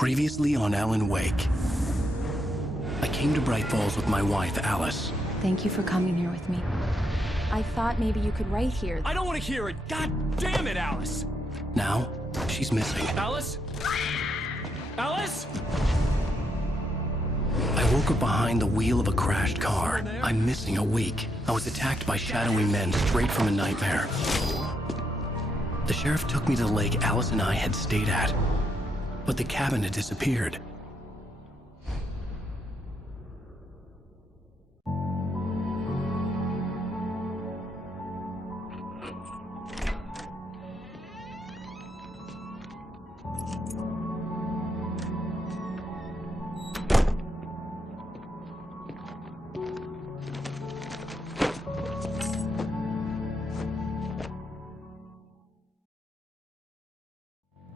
Previously on Alan Wake. I came to Bright Falls with my wife, Alice. Thank you for coming here with me. I thought maybe you could write here. I don't want to hear it! God damn it, Alice! Now, she's missing. Alice? Alice? I woke up behind the wheel of a crashed car. I'm missing a week. I was attacked by shadowy men straight from a nightmare. The sheriff took me to the lake Alice and I had stayed at. But the cabin had disappeared.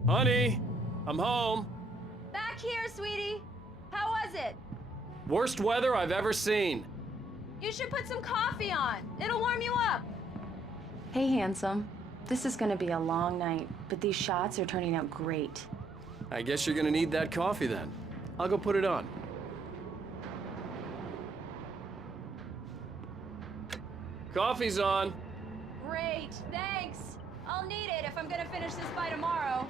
Honey, I'm home. Back here, sweetie. How was it? Worst weather I've ever seen. You should put some coffee on. It'll warm you up. Hey, handsome. This is gonna be a long night, but these shots are turning out great. I guess you're gonna need that coffee then. I'll go put it on. Coffee's on. Great, thanks. I'll need it if I'm gonna finish this by tomorrow.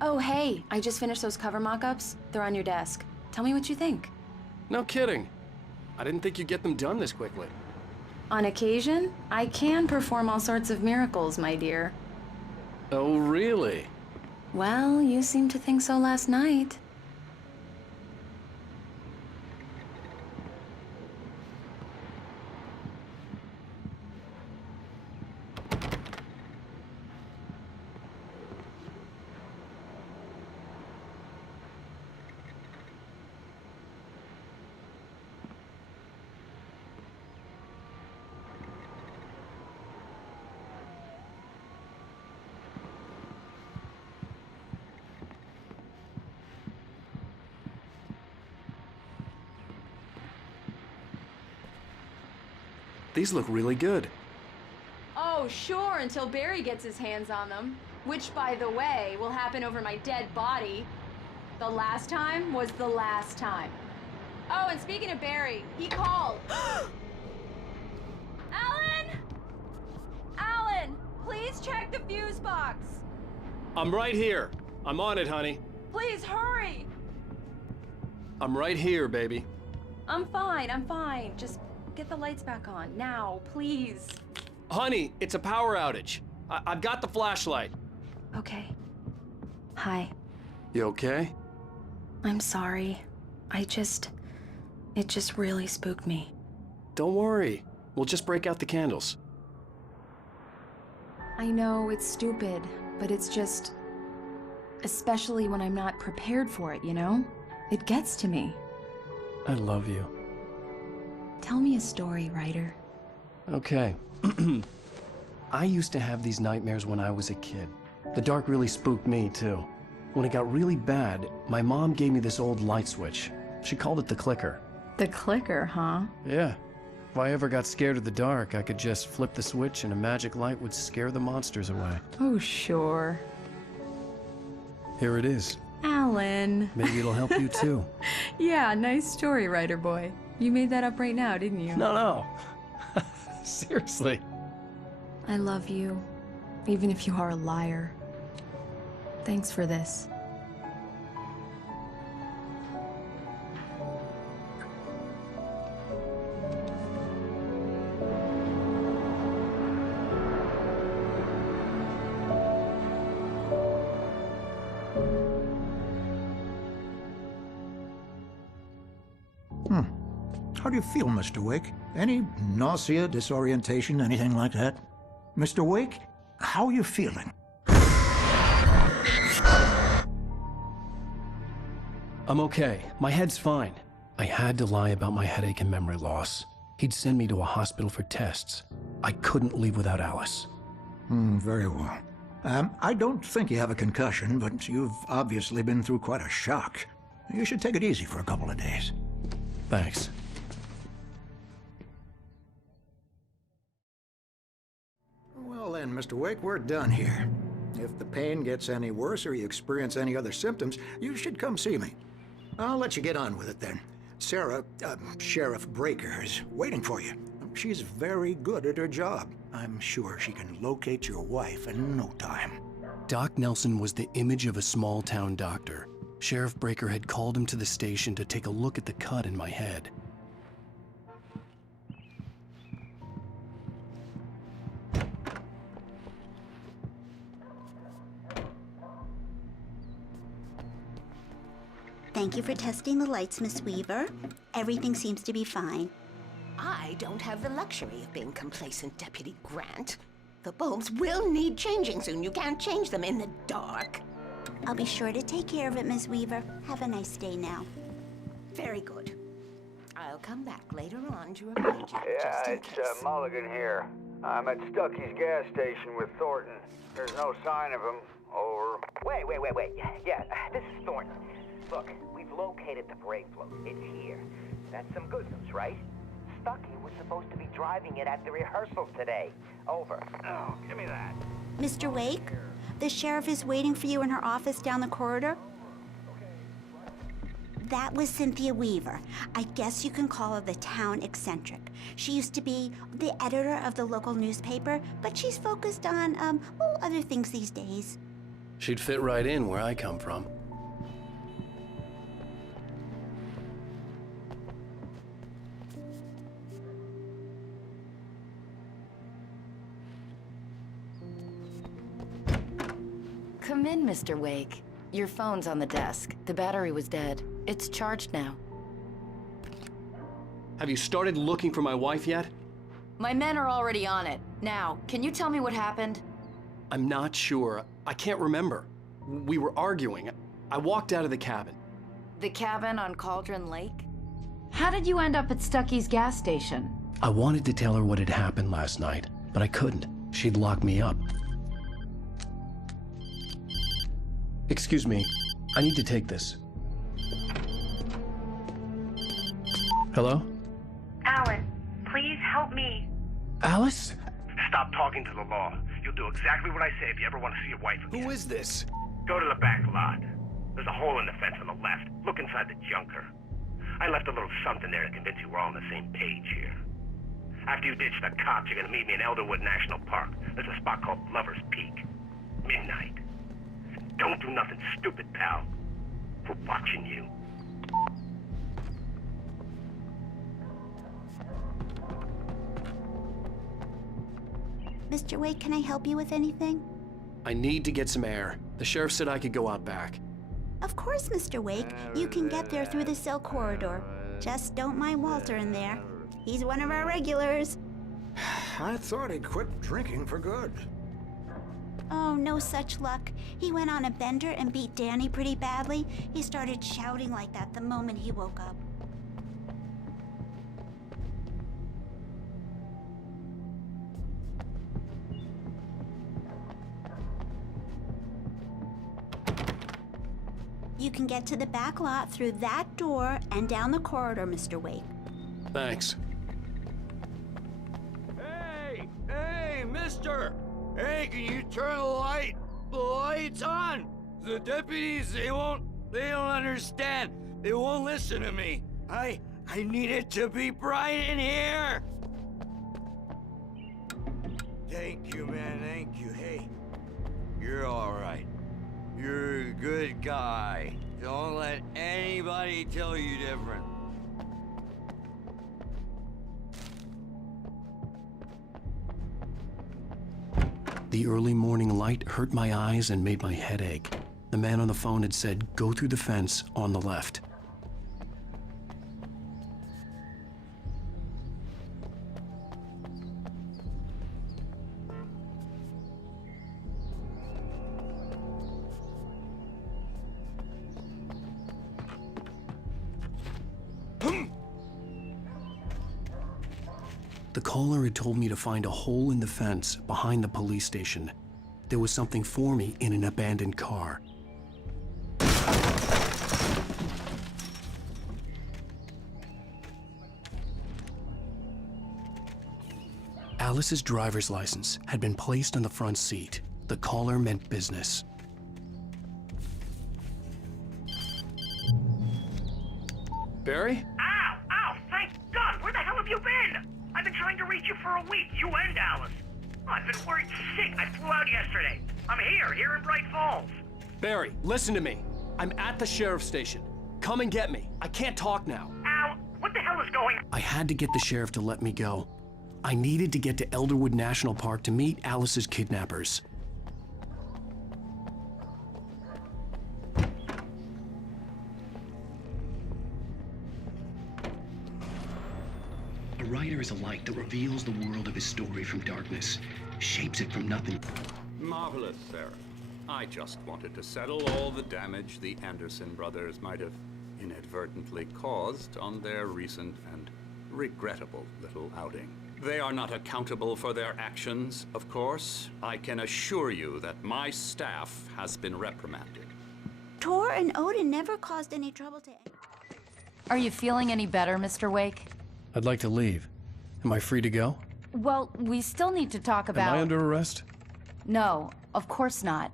Oh, hey, I just finished those cover mock-ups. They're on your desk. Tell me what you think. No kidding. I didn't think you'd get them done this quickly. On occasion, I can perform all sorts of miracles, my dear. Oh, really? Well, you seemed to think so last night. These look really good. Oh, sure, until Barry gets his hands on them. Which, by the way, will happen over my dead body. The last time was the last time. Oh, and speaking of Barry, he called. Alan! Alan, please check the fuse box. I'm right here. I'm on it, honey. Please hurry. I'm right here, baby. I'm fine, I'm fine. Just get the lights back on, now, please. Honey, it's a power outage. I've got the flashlight. Okay. Hi. You okay? I'm sorry. It just really spooked me. Don't worry. We'll just break out the candles. I know it's stupid, but it's just... especially when I'm not prepared for it, you know? It gets to me. I love you. Tell me a story, writer. Okay. I used to have these nightmares when I was a kid. The dark really spooked me, too. When it got really bad, my mom gave me this old light switch. She called it the clicker. The clicker, huh? Yeah. If I ever got scared of the dark, I could just flip the switch and a magic light would scare the monsters away. Oh, sure. Here it is. Alan. Maybe it'll help you, too. Yeah, nice story, writer boy. You made that up right now, didn't you? No. Seriously. I love you, even if you are a liar. Thanks for this. How do you feel, Mr. Wake? Any nausea, disorientation, anything like that? Mr. Wake, how are you feeling? I'm okay. My head's fine. I had to lie about my headache and memory loss. He'd send me to a hospital for tests. I couldn't leave without Alice. Very well. I don't think you have a concussion, but you've obviously been through quite a shock. You should take it easy for a couple of days. Thanks. Mr. Wake, we're done here. If the pain gets any worse or you experience any other symptoms, you should come see me. I'll let you get on with it then. Sarah, Sheriff Breaker, is waiting for you. She's very good at her job. I'm sure she can locate your wife in no time. Doc Nelson was the image of a small-town doctor. Sheriff Breaker had called him to the station to take a look at the cut in my head. Thank you for testing the lights, Miss Weaver. Everything seems to be fine. I don't have the luxury of being complacent, Deputy Grant. The bulbs will need changing soon. You can't change them in the dark. I'll be sure to take care of it, Miss Weaver. Have a nice day now. Very good. I'll come back later on to remind you, Yeah, just in it's case. Mulligan here. I'm at Stucky's gas station with Thornton. There's no sign of him. Over. Wait. Yeah, this is Thornton. Look, we've located the brake float. It's here. That's some good news, right? Stucky was supposed to be driving it at the rehearsals today. Over. Oh, give me that. Mr. Wake, the sheriff is waiting for you in her office down the corridor. That was Cynthia Weaver. I guess you can call her the town eccentric. She used to be the editor of the local newspaper, but she's focused on, other things these days. She'd fit right in where I come from. Come in, Mr. Wake. Your phone's on the desk. The battery was dead. It's charged now. Have you started looking for my wife yet? My men are already on it. Now, can you tell me what happened? I'm not sure. I can't remember. We were arguing. I walked out of the cabin. The cabin on Cauldron Lake? How did you end up at Stucky's gas station? I wanted to tell her what had happened last night, but I couldn't. She'd locked me up. Excuse me, I need to take this. Hello? Alan, please help me. Alice? Stop talking to the law. You'll do exactly what I say if you ever want to see your wife again. Who is this? Go to the back lot. There's a hole in the fence on the left. Look inside the junker. I left a little something there to convince you we're all on the same page here. After you ditch the cops, you're gonna meet me in Elderwood National Park. There's a spot called Lover's Peak. Midnight. Don't do nothing stupid, pal. We're watching you. Mr. Wake, can I help you with anything? I need to get some air. The sheriff said I could go out back. Of course, Mr. Wake. You can get there through the cell corridor. Just don't mind Walter in there. He's one of our regulars. I thought he'd quit drinking for good. Oh, no such luck. He went on a bender and beat Danny pretty badly. He started shouting like that the moment he woke up. You can get to the back lot through that door and down the corridor, Mr. Wake. Thanks. Hey, mister! Hey, can you turn the lights on? The deputies, they don't understand. They won't listen to me. I need it to be bright in here. Thank you, man, thank you. Hey, you're all right. You're a good guy. Don't let anybody tell you different. The early morning light hurt my eyes and made my head ache. The man on the phone had said, go through the fence on the left. The caller had told me to find a hole in the fence behind the police station. There was something for me in an abandoned car. Alice's driver's license had been placed on the front seat. The caller meant business. Barry? Ow! Ow! Thank God! Where the hell have you been? I've been trying to reach you for a week, you and Alice. I've been worried sick. I flew out yesterday. I'm here in Bright Falls. Barry, listen to me. I'm at the sheriff's station. Come and get me. I can't talk now. Al, what the hell is going on? I had to get the sheriff to let me go. I needed to get to Elderwood National Park to meet Alice's kidnappers. A writer is a light that reveals the world of his story from darkness, shapes it from nothing. Marvelous, Sarah. I just wanted to settle all the damage the Anderson brothers might have inadvertently caused on their recent and regrettable little outing. They are not accountable for their actions, of course. I can assure you that my staff has been reprimanded. Tor and Odin never caused any trouble to anyone. Are you feeling any better, Mr. Wake? I'd like to leave. Am I free to go? Well, we still need to talk about... Am I under arrest? No, of course not.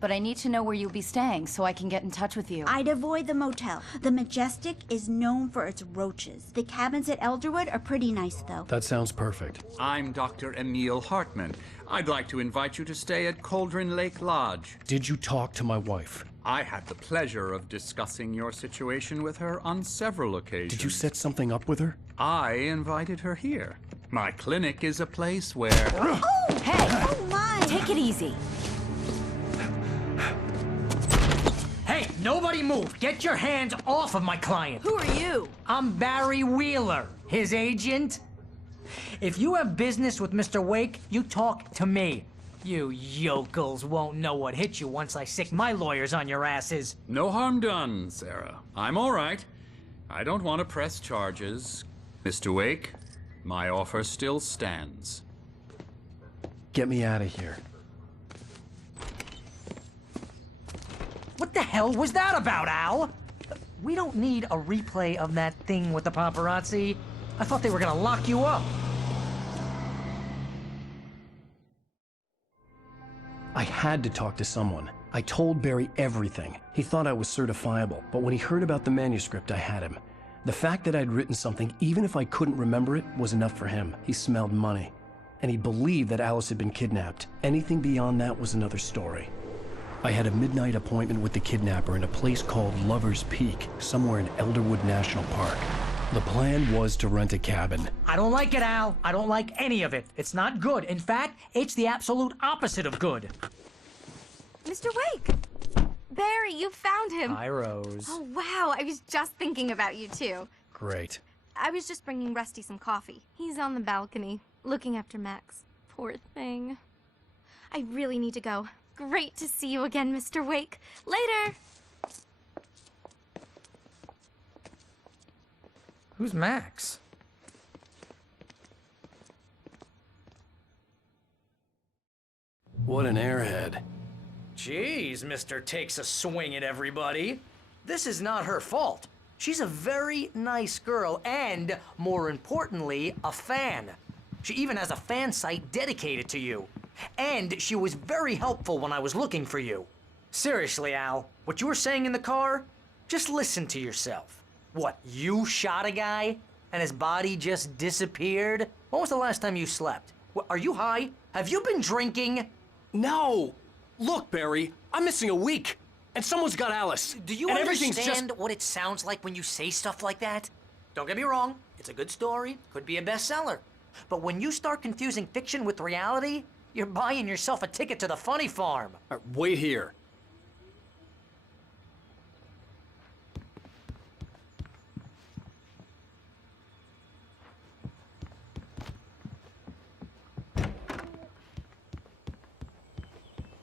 But I need to know where you'll be staying so I can get in touch with you. I'd avoid the motel. The Majestic is known for its roaches. The cabins at Elderwood are pretty nice, though. That sounds perfect. I'm Dr. Emil Hartman. I'd like to invite you to stay at Cauldron Lake Lodge. Did you talk to my wife? I had the pleasure of discussing your situation with her on several occasions. Did you set something up with her? I invited her here. My clinic is a place where... Oh! Hey! Oh, my! Take it easy. Hey, nobody move! Get your hands off of my client! Who are you? I'm Barry Wheeler, his agent. If you have business with Mr. Wake, you talk to me. You yokels won't know what hit you once I sick my lawyers on your asses. No harm done, Sarah. I'm all right. I don't want to press charges. Mr. Wake, my offer still stands. Get me out of here. What the hell was that about, Al? We don't need a replay of that thing with the paparazzi. I thought they were gonna lock you up. I had to talk to someone. I told Barry everything. He thought I was certifiable, but when he heard about the manuscript, I had him. The fact that I'd written something, even if I couldn't remember it, was enough for him. He smelled money. And he believed that Alice had been kidnapped. Anything beyond that was another story. I had a midnight appointment with the kidnapper in a place called Lover's Peak, somewhere in Elderwood National Park. The plan was to rent a cabin. I don't like it, Al. I don't like any of it. It's not good. In fact, it's the absolute opposite of good. Mr. Wake! Barry, you found him! Hi, Rose. Oh, wow. I was just thinking about you, too. Great. I was just bringing Rusty some coffee. He's on the balcony, looking after Max. Poor thing. I really need to go. Great to see you again, Mr. Wake. Later! Who's Max? What an airhead. Jeez, Mr. Takes a swing at everybody. This is not her fault. She's a very nice girl and, more importantly, a fan. She even has a fan site dedicated to you. And she was very helpful when I was looking for you. Seriously, Al, what you were saying in the car? Just listen to yourself. What, you shot a guy and his body just disappeared? When was the last time you slept? What, are you high? Have you been drinking? No! Look, Barry, I'm missing a week. And someone's got Alice. Do you understand what it sounds like when you say stuff like that? Don't get me wrong, it's a good story, could be a bestseller. But when you start confusing fiction with reality, you're buying yourself a ticket to the funny farm. Wait here.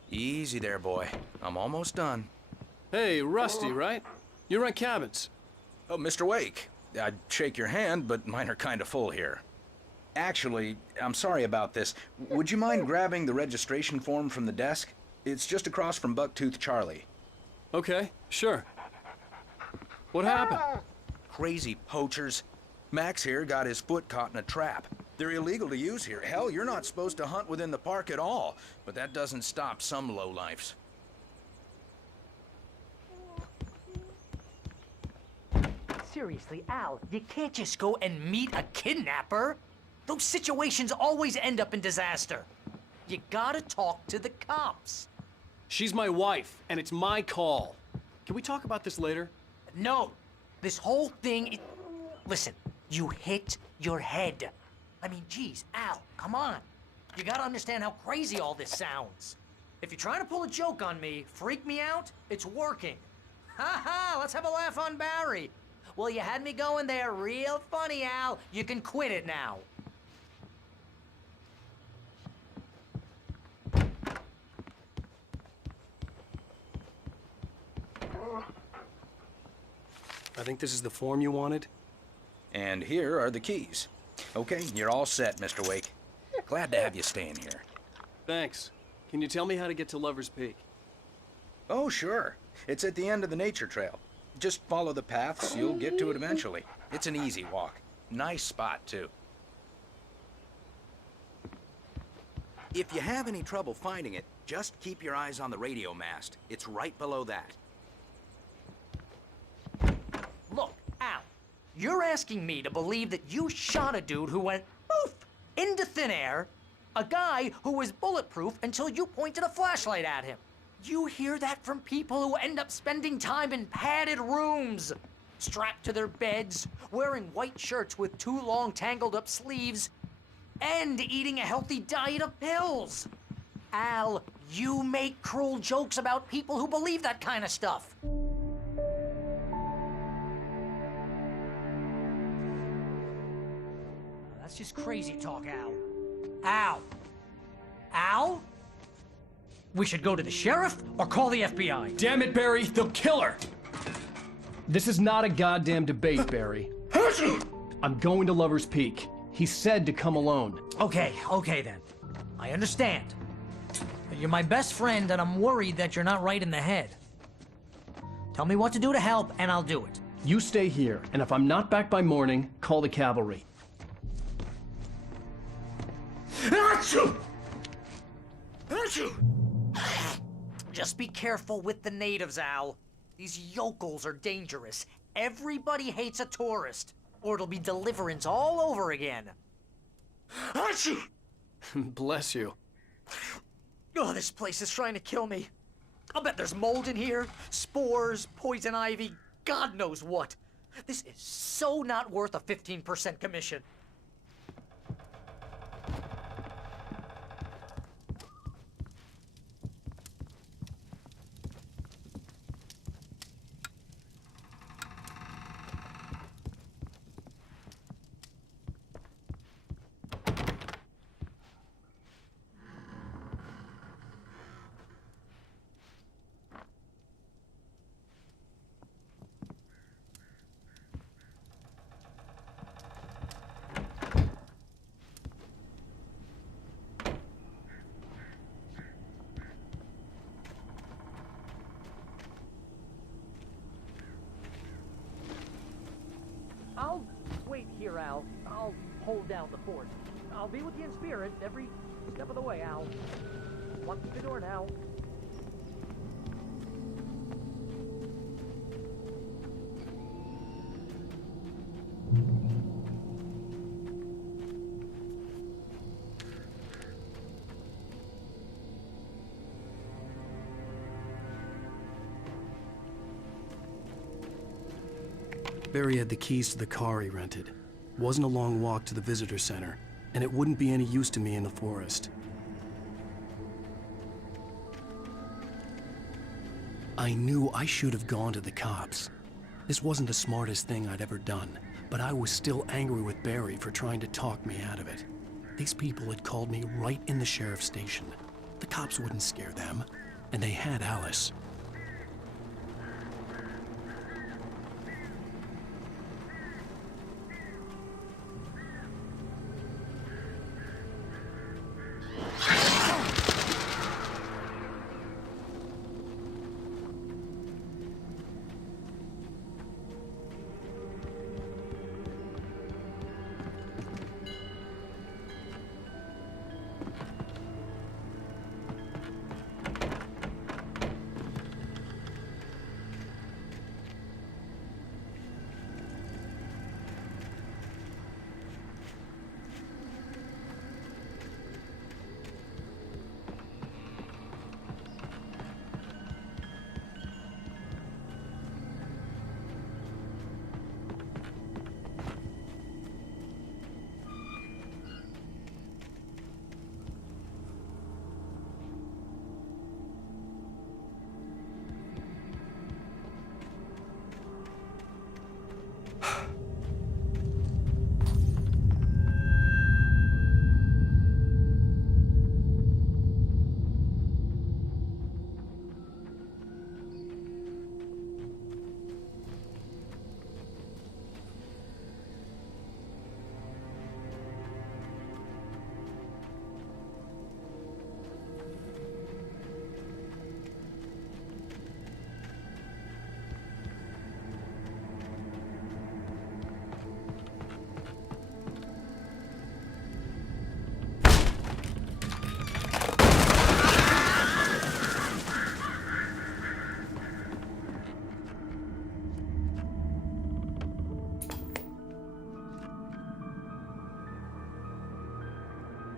Easy there, boy. I'm almost done. Hey, Rusty, right? You rent cabins. Oh, Mr. Wake. I'd shake your hand, but mine are kind of full here. Actually, I'm sorry about this. Would you mind grabbing the registration form from the desk? It's just across from Bucktooth Charlie. Okay, sure. What happened? Crazy poachers. Max here got his foot caught in a trap. They're illegal to use here. Hell, you're not supposed to hunt within the park at all. But that doesn't stop some lowlifes. Seriously, Al, you can't just go and meet a kidnapper. Those situations always end up in disaster. You gotta talk to the cops. She's my wife, and it's my call. Can we talk about this later? No. This whole thing... Listen, you hit your head. I mean, geez, Al, come on. You gotta understand how crazy all this sounds. If you're trying to pull a joke on me, freak me out, it's working. Ha ha, let's have a laugh on Barry. Well, you had me going there real funny, Al. You can quit it now. I think this is the form you wanted. And here are the keys. Okay, you're all set, Mr. Wake. Glad to have you staying here. Thanks. Can you tell me how to get to Lover's Peak? Oh, sure. It's at the end of the nature trail. Just follow the paths, you'll get to it eventually. It's an easy walk. Nice spot, too. If you have any trouble finding it, just keep your eyes on the radio mast. It's right below that. Look, Al, you're asking me to believe that you shot a dude who went poof into thin air, a guy who was bulletproof until you pointed a flashlight at him. You hear that from people who end up spending time in padded rooms, strapped to their beds, wearing white shirts with too long tangled up sleeves, and eating a healthy diet of pills. Al, you make cruel jokes about people who believe that kind of stuff. That's just crazy talk, Al. Al? Al? We should go to the sheriff or call the FBI. Damn it, Barry, they'll kill her! This is not a goddamn debate, Barry. I'm going to Lover's Peak. He said to come alone. Okay then. I understand. But you're my best friend and I'm worried that you're not right in the head. Tell me what to do to help and I'll do it. You stay here, and if I'm not back by morning, call the cavalry. Achoo! Achoo! Just be careful with the natives, Al. These yokels are dangerous. Everybody hates a tourist, or it'll be Deliverance all over again. Achoo! Bless you. Oh, this place is trying to kill me. I'll bet there's mold in here, spores, poison ivy, God knows what. This is so not worth a 15% commission. I'll wait here, Al. I'll hold down the fort. I'll be with you in spirit every step of the way, Al. Watch the door now. Barry had the keys to the car he rented. Wasn't a long walk to the visitor center, and it wouldn't be any use to me in the forest. I knew I should have gone to the cops. This wasn't the smartest thing I'd ever done, but I was still angry with Barry for trying to talk me out of it. These people had called me right in the sheriff's station. The cops wouldn't scare them, and they had Alice.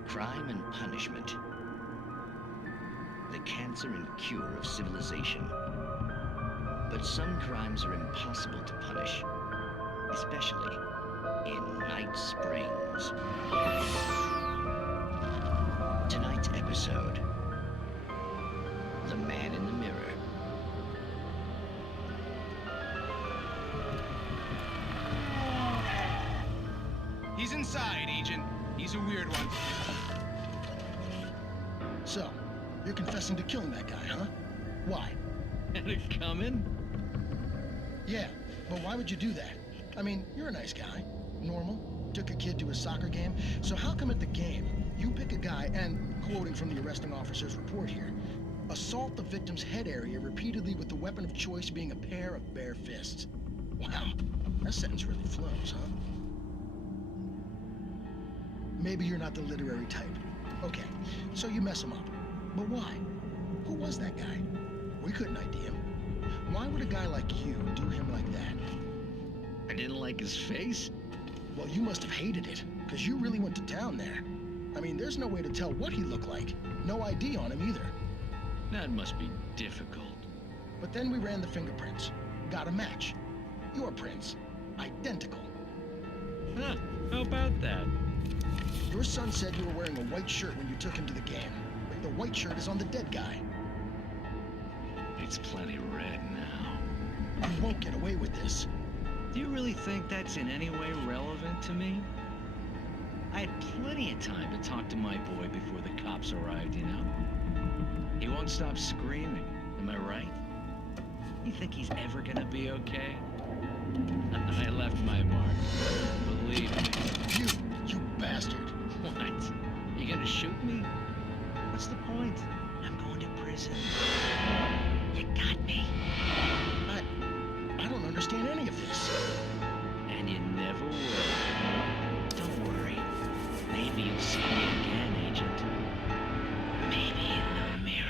Crime and punishment. The cancer and cure of civilization. But some crimes are impossible to punish, especially in Night Springs. Tonight's episode, The Man in the Mirror. He's inside, Agent. He's a weird one. So, you're confessing to killing that guy, huh? Why? Had it coming? Yeah, but why would you do that? I mean, you're a nice guy. Normal. Took a kid to a soccer game. So how come at the game, you pick a guy and, quoting from the arresting officer's report here, assault the victim's head area repeatedly with the weapon of choice being a pair of bare fists? Wow, that sentence really flows, huh? Maybe you're not the literary type. Okay, so you mess him up. But why? Who was that guy? We couldn't ID him. Why would a guy like you do him like that? I didn't like his face? Well, you must have hated it, because you really went to town there. I mean, there's no way to tell what he looked like. No ID on him either. That must be difficult. But then we ran the fingerprints. Got a match. Your prints. Identical. Huh, how about that? Your son said you were wearing a white shirt when you took him to the game. The white shirt is on the dead guy. It's plenty red now. You won't get away with this. Do you really think that's in any way relevant to me? I had plenty of time to talk to my boy before the cops arrived, you know? He won't stop screaming, am I right? You think he's ever gonna be okay? I left my mark. Believe me. You bastard. What? You gonna shoot me? What's the point? I'm going to prison. You got me. I don't understand any of this. And you never will. Don't worry. Maybe you'll see me again, Agent. Maybe in the mirror.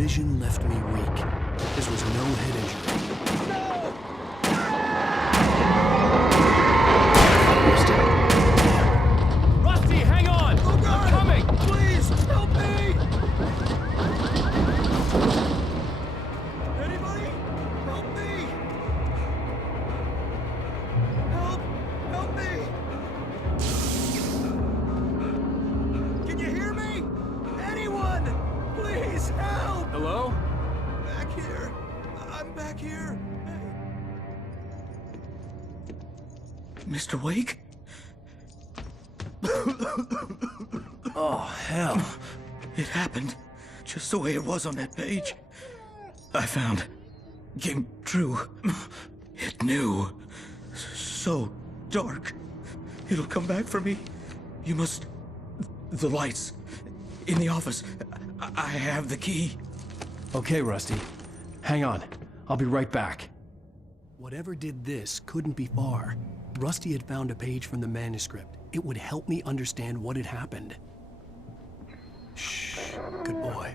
vision left me weak. This was no head injury. Rusty, hang on! Oh God! I'm coming! Please, help me! Anybody? Help me! Help! Help me! Can you hear me? Anyone! Please, help! Hello? Back here. I'm back here. Hey, Mr. Wake? Oh, hell. It happened just the way it was on that page. I found. Came true. It knew. So dark. It'll come back for me. You must... The lights. In the office. I have the key. Okay, Rusty. Hang on. I'll be right back. Whatever did this couldn't be far. Rusty had found a page from the manuscript. It would help me understand what had happened. Shh. Good boy.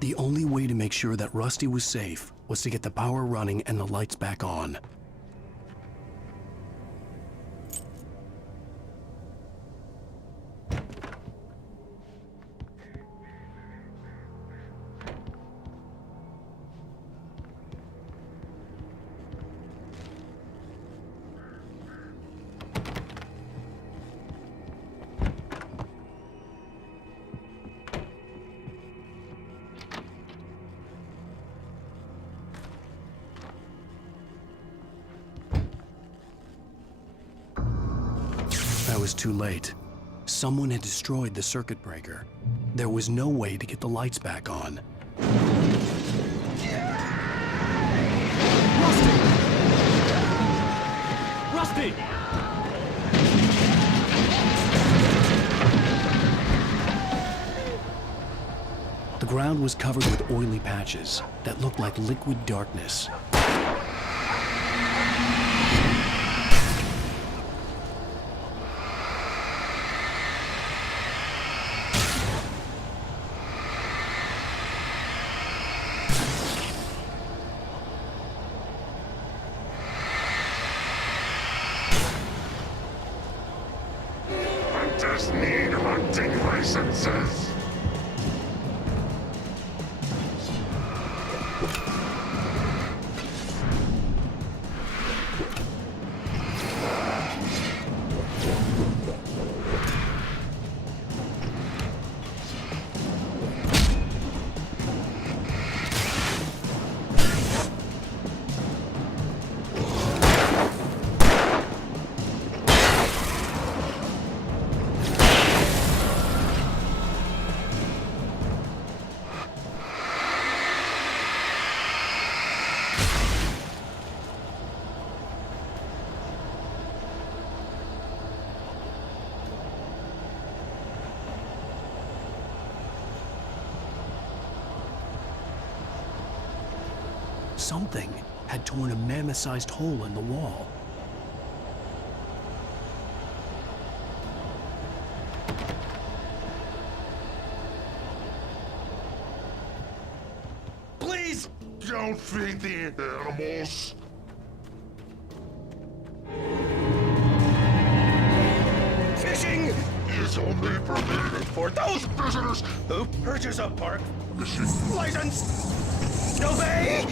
The only way to make sure that Rusty was safe was to get the power running and the lights back on. I was too late. Someone had destroyed the circuit breaker. There was no way to get the lights back on. Rusty! The ground was covered with oily patches that looked like liquid darkness. Hunters need hunting licenses. Something had torn a mammoth-sized hole in the wall. Please don't feed the animals. Fishing is only permitted for those visitors who purchase a park fishing license. Obey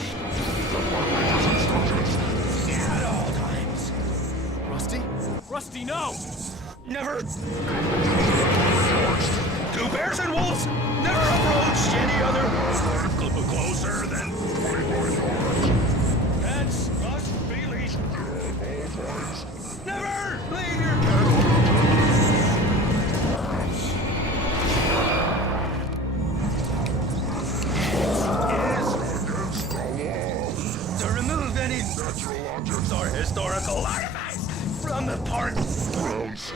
at all times. Rusty? Rusty, no! Never. Two bears and wolves never approached any other closer than 25 yards. Pets must be leashed. Never leave your pet. To remove any natural objects or historical artifacts from the park grounds.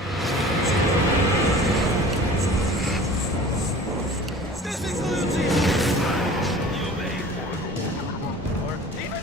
This includes the you may or even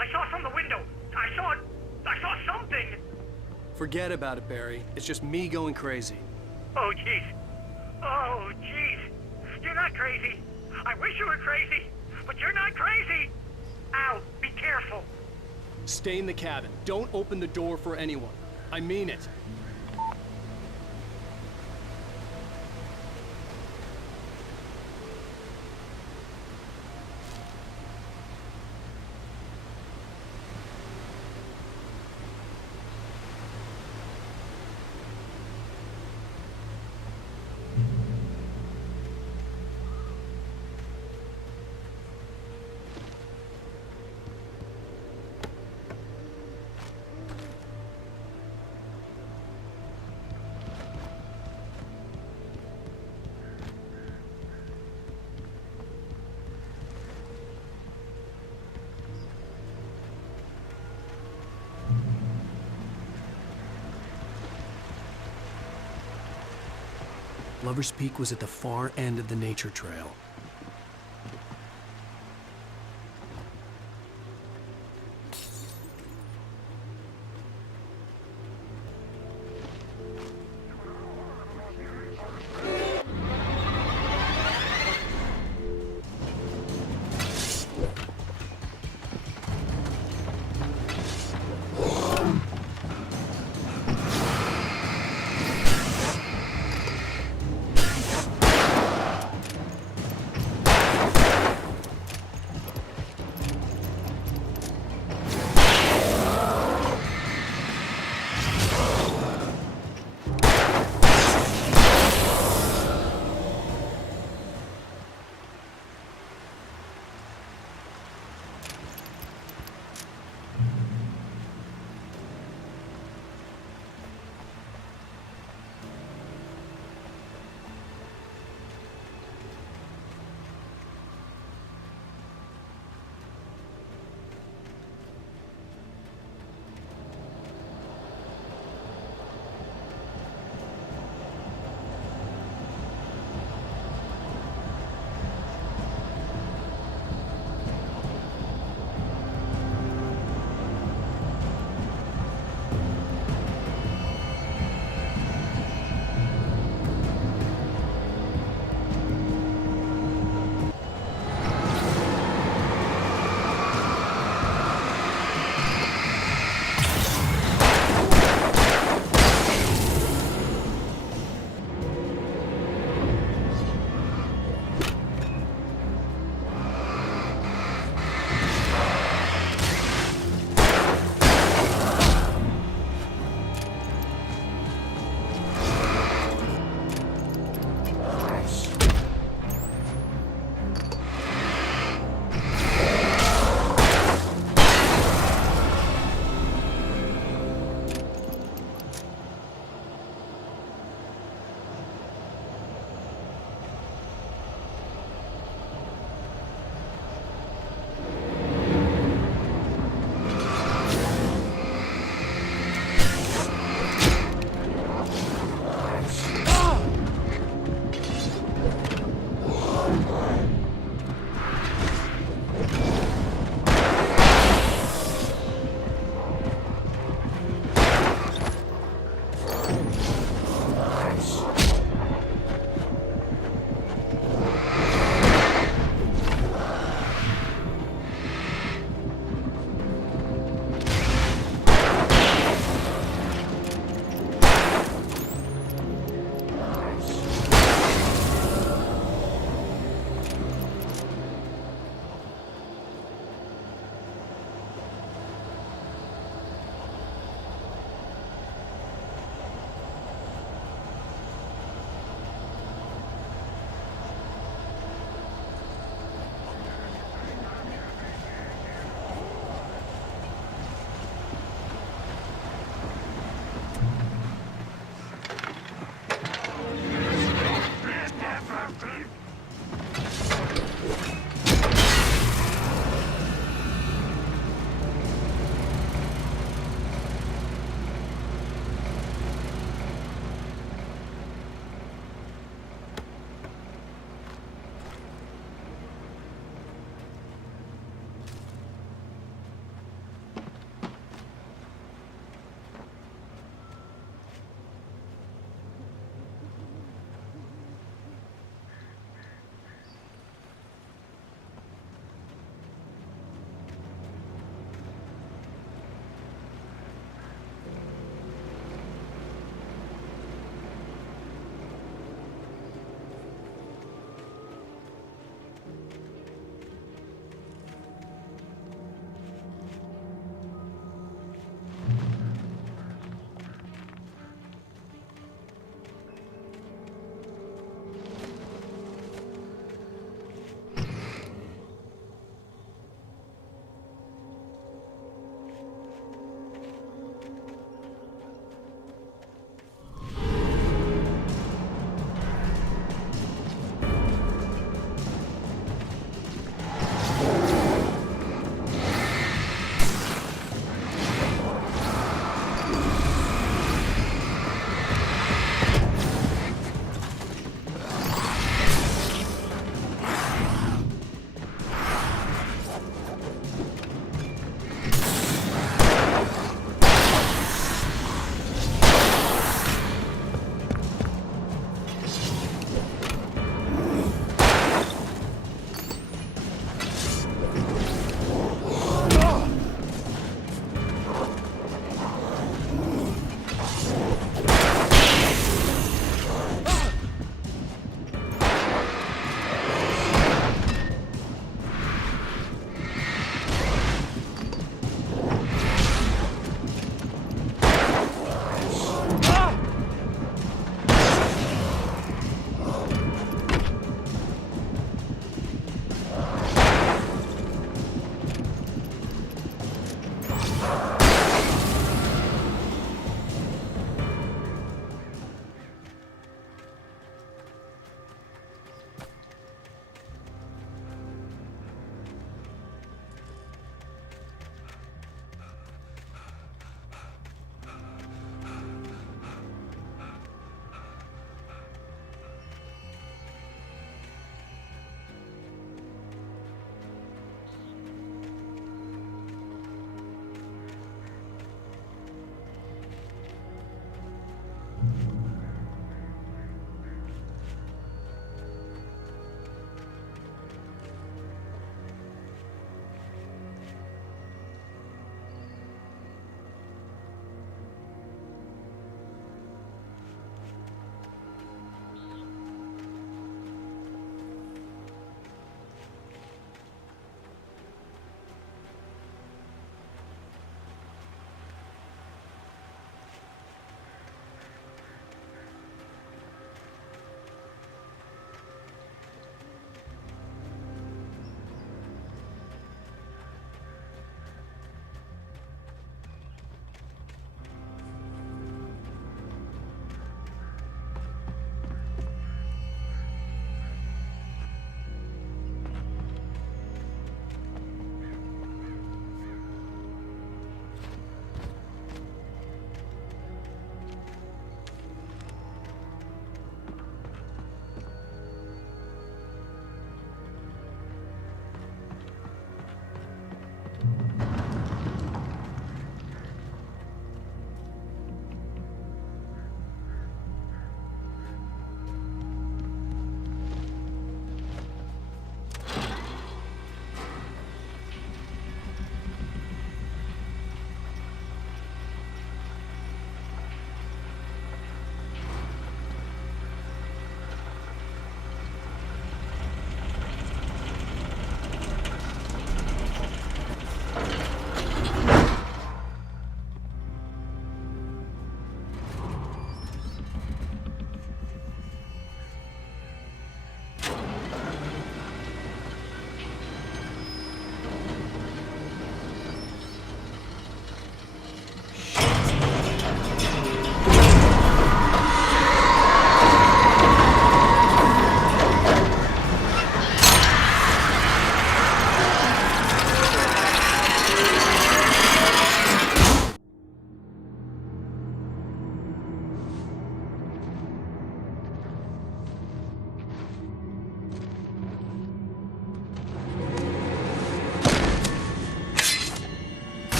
I saw it from the window. I saw something. Forget about it, Barry. It's just me going crazy. Oh, jeez. Oh, jeez. You're not crazy. I wish you were crazy, but you're not crazy. Ow, be careful. Stay in the cabin. Don't open the door for anyone. I mean it. Lover's Peak was at the far end of the nature trail.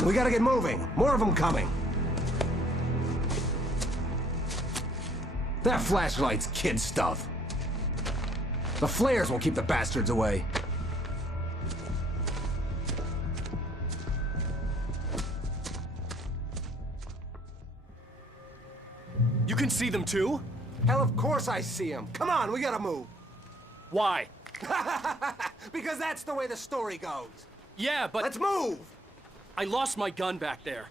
on, we gotta get moving. More of them coming. That flashlight's kid stuff. The flares will keep the bastards away. You can see them too? Hell, of course I see them. Come on, we gotta move. Why? Because that's the way the story goes. Yeah, but... Let's move! I lost my gun back there.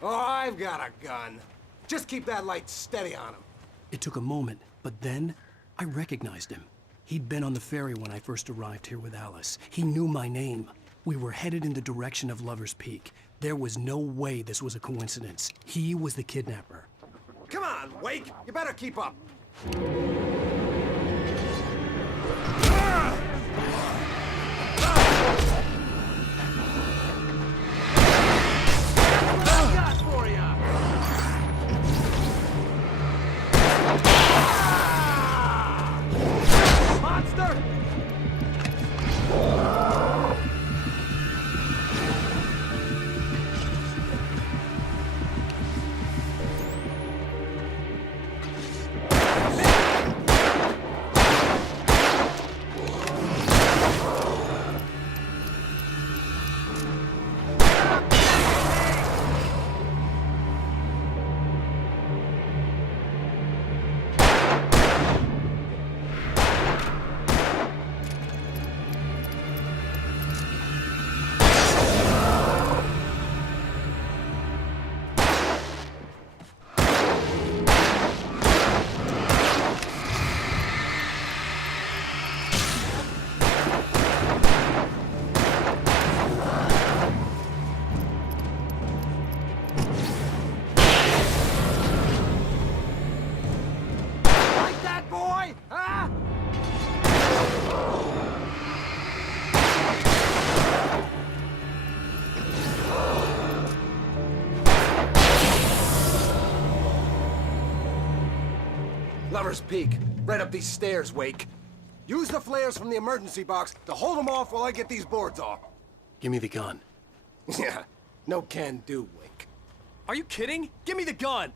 Oh, I've got a gun. Just keep that light steady on him. It took a moment, but then I recognized him. He'd been on the ferry when I first arrived here with Alice. He knew my name. We were headed in the direction of Lover's Peak. There was no way this was a coincidence. He was the kidnapper. Come on, Wake! You better keep up. Lover's Peak. Right up these stairs, Wake. Use the flares from the emergency box to hold them off while I get these boards off. Give me the gun. Yeah, no can do, Wake. Are you kidding? Give me the gun!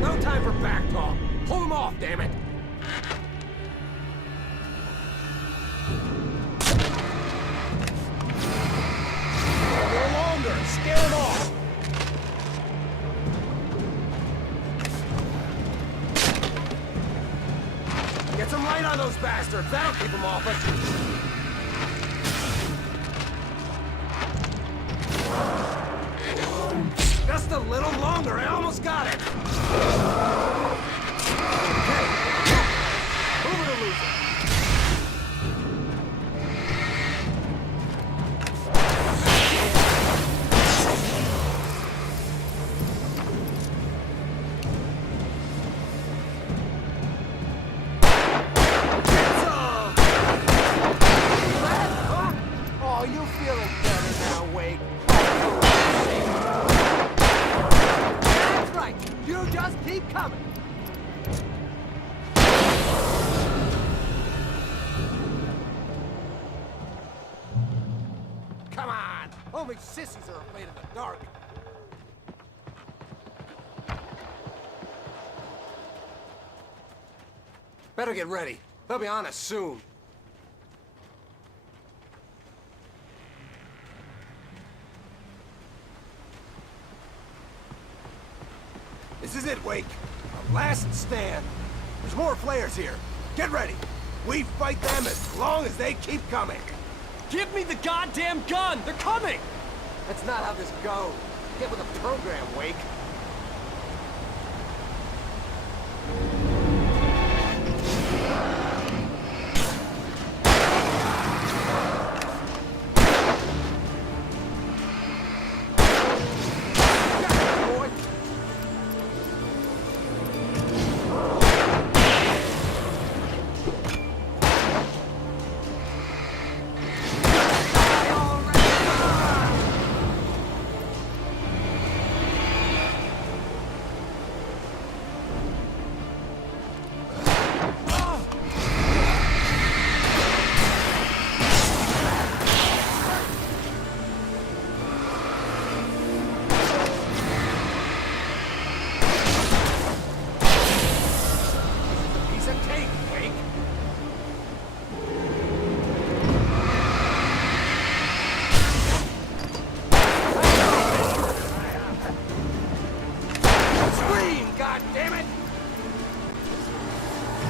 No time for back talk. Pull them off, damn it! A little longer. Scare them off. Get some light on those bastards. That'll keep them off us. Just a little longer. I almost got it. Okay. Move it or lose it. Only sissies are afraid of the dark. Better get ready. They'll be on us soon. This is it, Wake. Our last stand. There's more flares here. Get ready. We fight them as long as they keep coming. Give me the goddamn gun! They're coming! That's not how this goes. Get with the program, Wake. Scream, goddammit!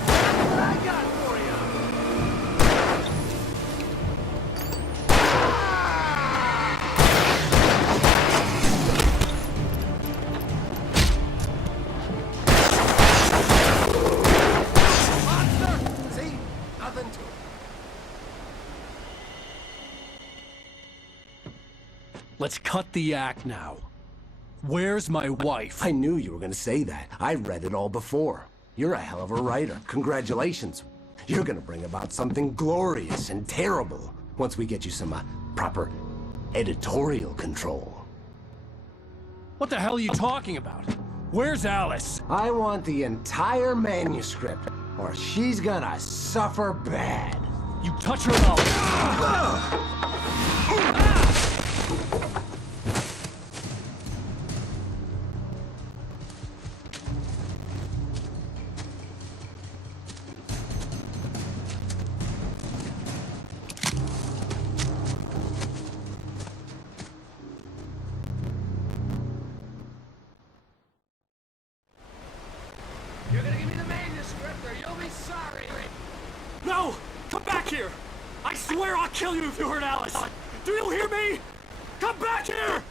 That's what I got for you! Monster! See? Nothing to it. Let's cut the act now. Where's my wife? I knew you were gonna say that. I read it all before. You're a hell of a writer. Congratulations. You're gonna bring about something glorious and terrible once we get you some proper editorial control. What the hell are you talking about? Where's Alice? I want the entire manuscript, or she's gonna suffer bad. You touch her and You're gonna give me the manuscript or you'll be sorry. No! Come back here! I swear I'll kill you if you hurt Alice! Do you hear me? Come back here!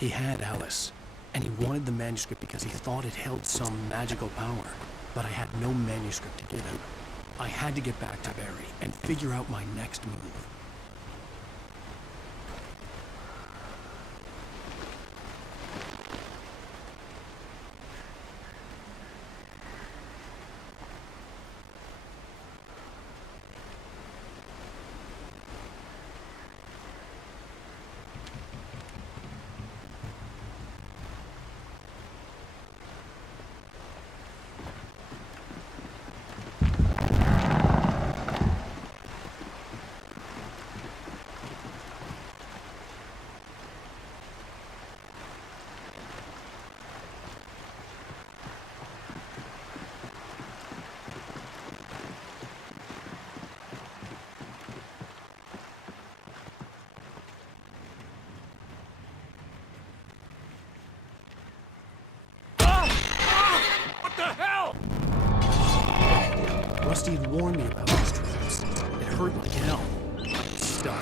He had Alice, and he wanted the manuscript because he thought it held some magical power. But I had no manuscript to give him. I had to get back to Barry and figure out my next move. Rusty had warned me about these traps. It hurt like hell. I was stuck.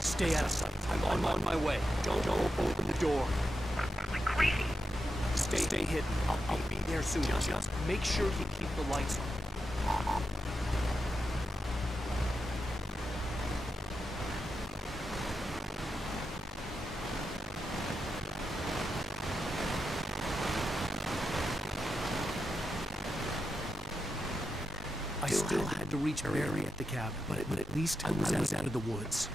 Stay out of sight. I'm on my way. Don't open the door. Like crazy. Stay hidden. I'll be there soon. Just make sure you keep the lights on. I still had to reach Barry at the cabin, but at least I was out of the woods.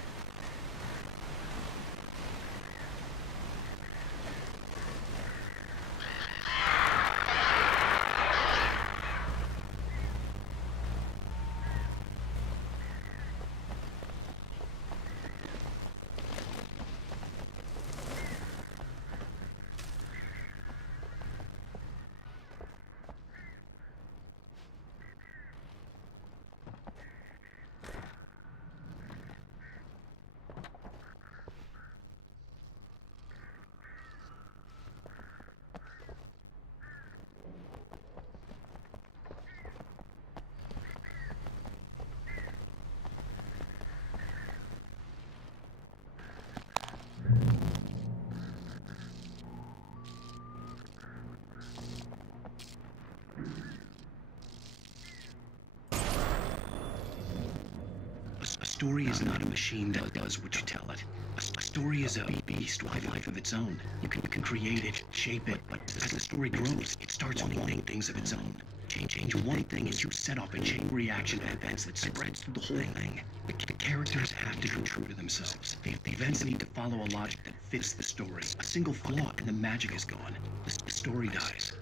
A story is not a machine that does what you tell it. A story is a beast with a life of its own. You can create it, shape it, but as the story grows, it starts wanting things of its own. Change one thing and you set off a chain reaction of events that spreads through the whole thing. The characters have to be true to themselves. The events need to follow a logic that fits the story. A single flaw and the magic is gone. The story dies.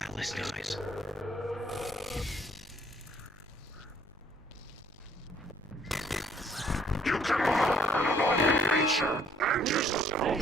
Alice dies. You cannot allow nature and yourself.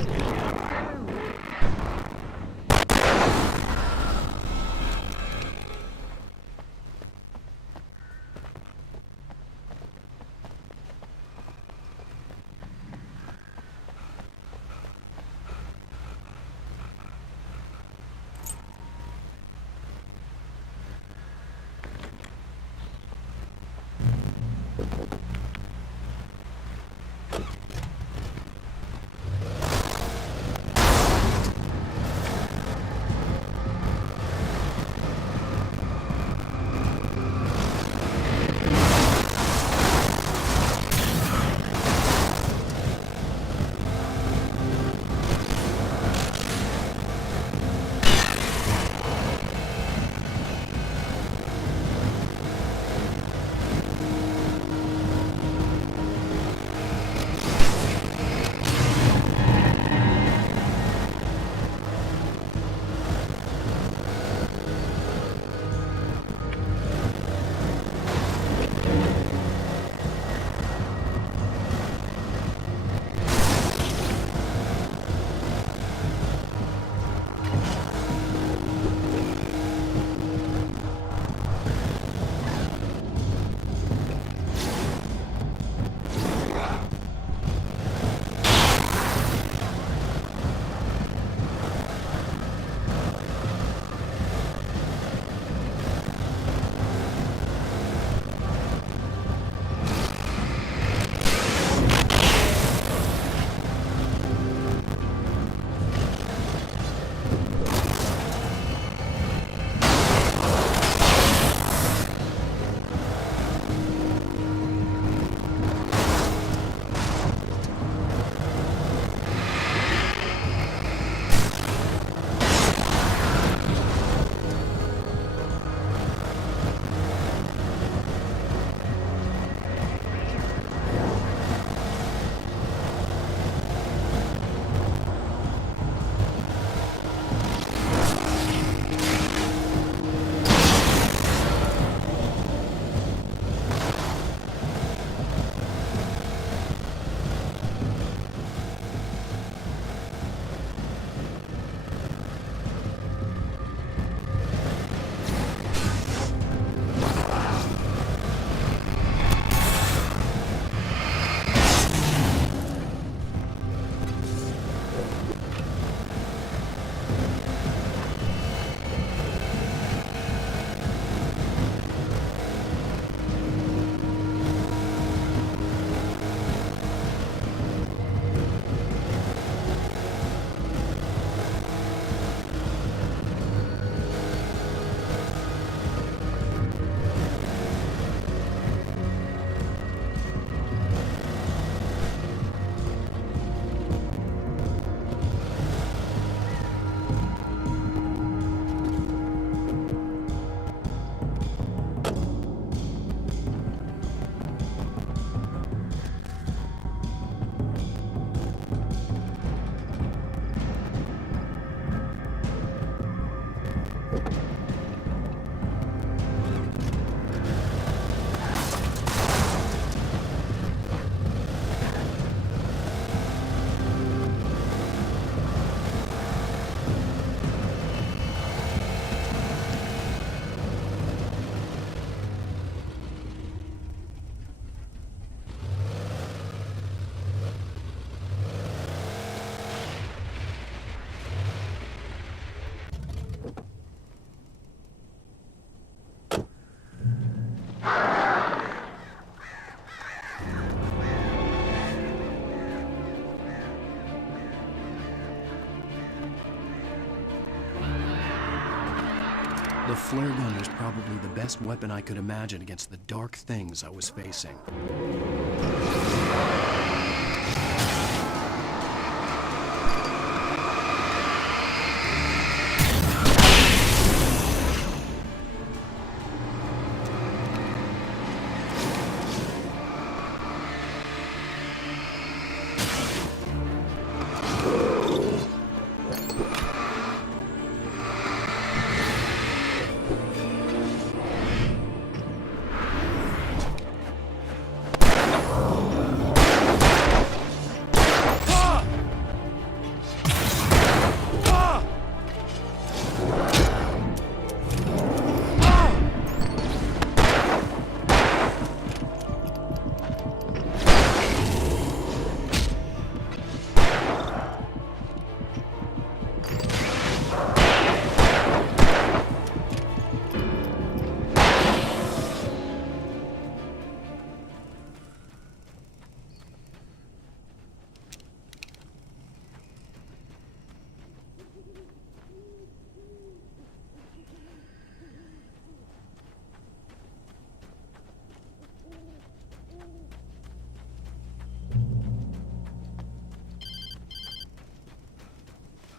The flare gun was probably the best weapon I could imagine against the dark things I was facing.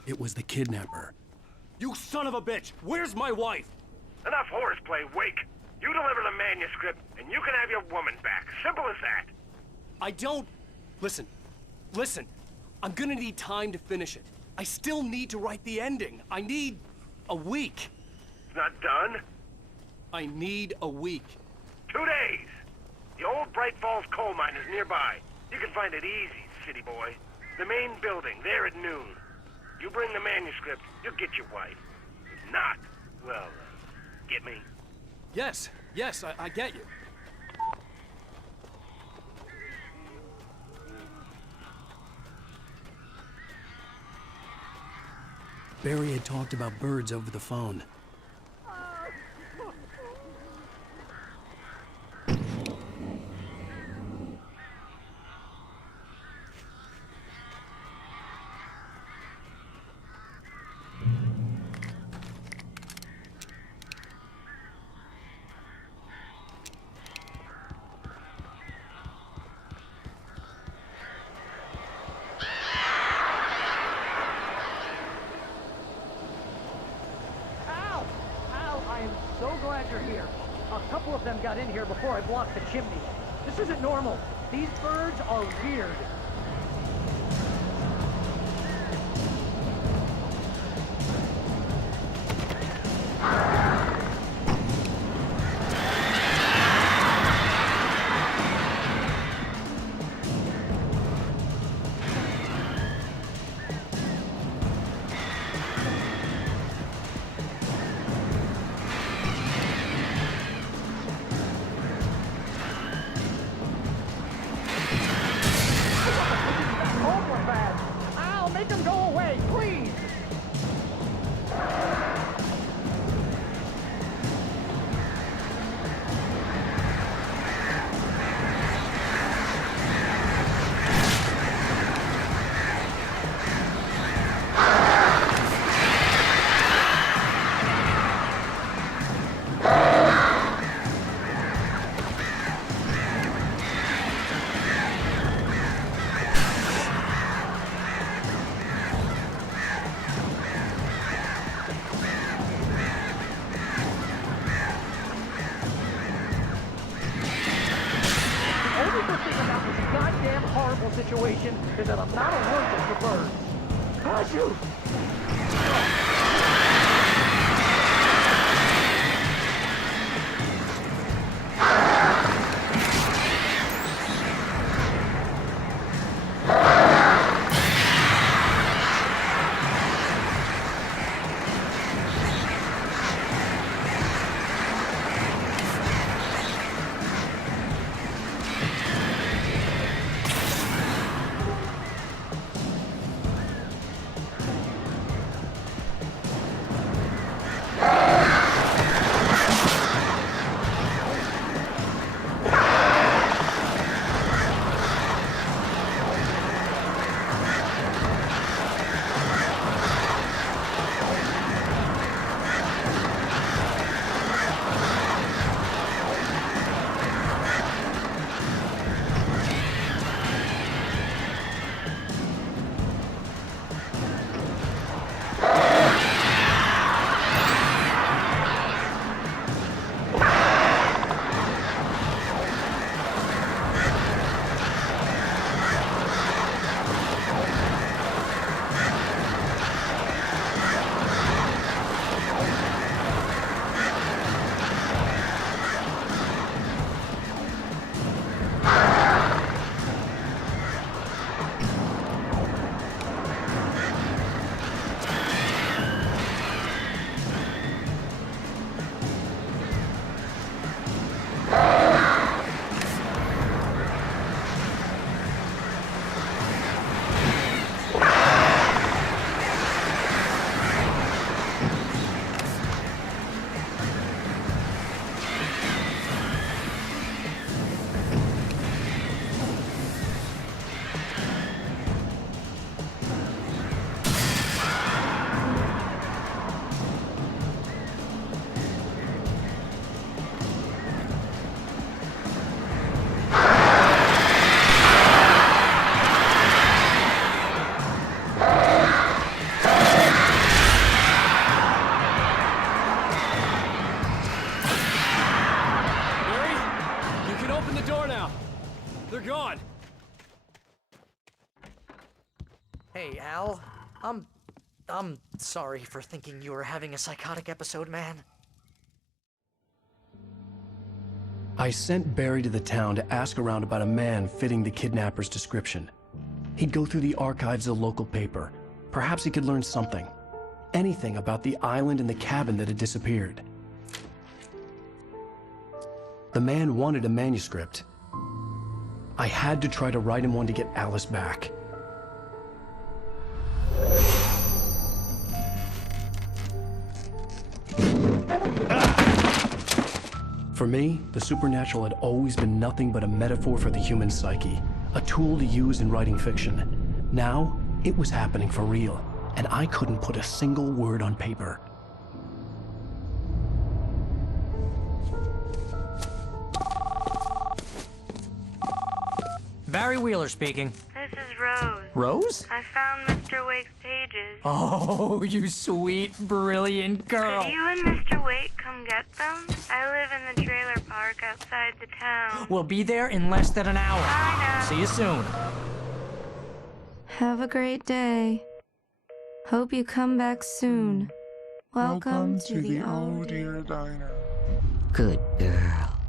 It was the kidnapper. You son of a bitch! Where's my wife? Enough horseplay, Wake. You deliver the manuscript, and you can have your woman back. Simple as that. I don't... Listen. I'm gonna need time to finish it. I still need to write the ending. I need a week. It's not done? I need a week. 2 days. The old Bright Falls coal mine is nearby. You can find it easy, city boy. The main building, there at noon. You bring the manuscript, you'll get your wife. If not, well, get me? Yes, I get you. Barry had talked about birds over the phone. couple of them got in here before I blocked the chimney. This isn't normal. These birds are weird. Situation is that I'm not allergic to birds. Bless you! gone. Hey, Al. I'm sorry for thinking you were having a psychotic episode, man. I sent Barry to the town to ask around about a man fitting the kidnapper's description. He'd go through the archives of the local paper. Perhaps he could learn something. Anything about the island and the cabin that had disappeared. The man wanted a manuscript. I had to try to write him one to get Alice back. For me, the supernatural had always been nothing but a metaphor for the human psyche, a tool to use in writing fiction. Now, it was happening for real, and I couldn't put a single word on paper. Barry Wheeler speaking. This is Rose. Rose? I found Mr. Wake's pages. Oh, you sweet, brilliant girl. Could you and Mr. Wake come get them? I live in the trailer park outside the town. We'll be there in less than an hour. Bye now. See you soon. Have a great day. Hope you come back soon. Welcome to the old dear diner. Good girl.